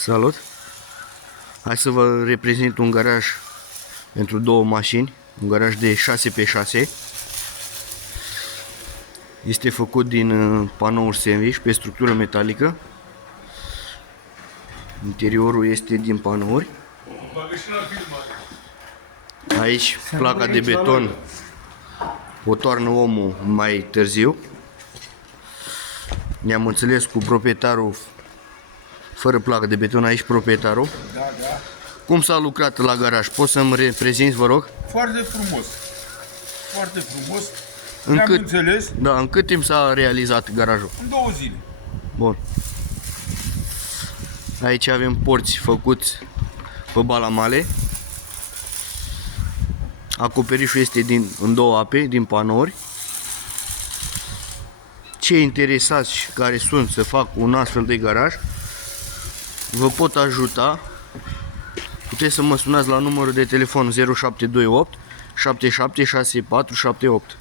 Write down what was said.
Salut! Hai să vă reprezint un garaj pentru două mașini, un garaj de 6x6. Este făcut din panouri sandwich pe structură metalică. Interiorul este din panouri. Aici placa de beton o toarnă omul mai târziu. Ne-am înțeles cu proprietarul fără placă de beton, aici proprietarul. Da, da. Cum s-a lucrat la garaj? Poți să-mi reprezinți, vă rog? Foarte frumos. Foarte frumos. În Ne-am cât- înțeles Da, în cât timp s-a realizat garajul? în 2 zile. Bun. Aici avem porți făcuți pe balamale. Acoperișul este în două ape, din panouri. Cei interesați care sunt să fac un astfel de garaj, vă pot ajuta. Puteți să mă sunați la numărul de telefon 0728 77 64 78.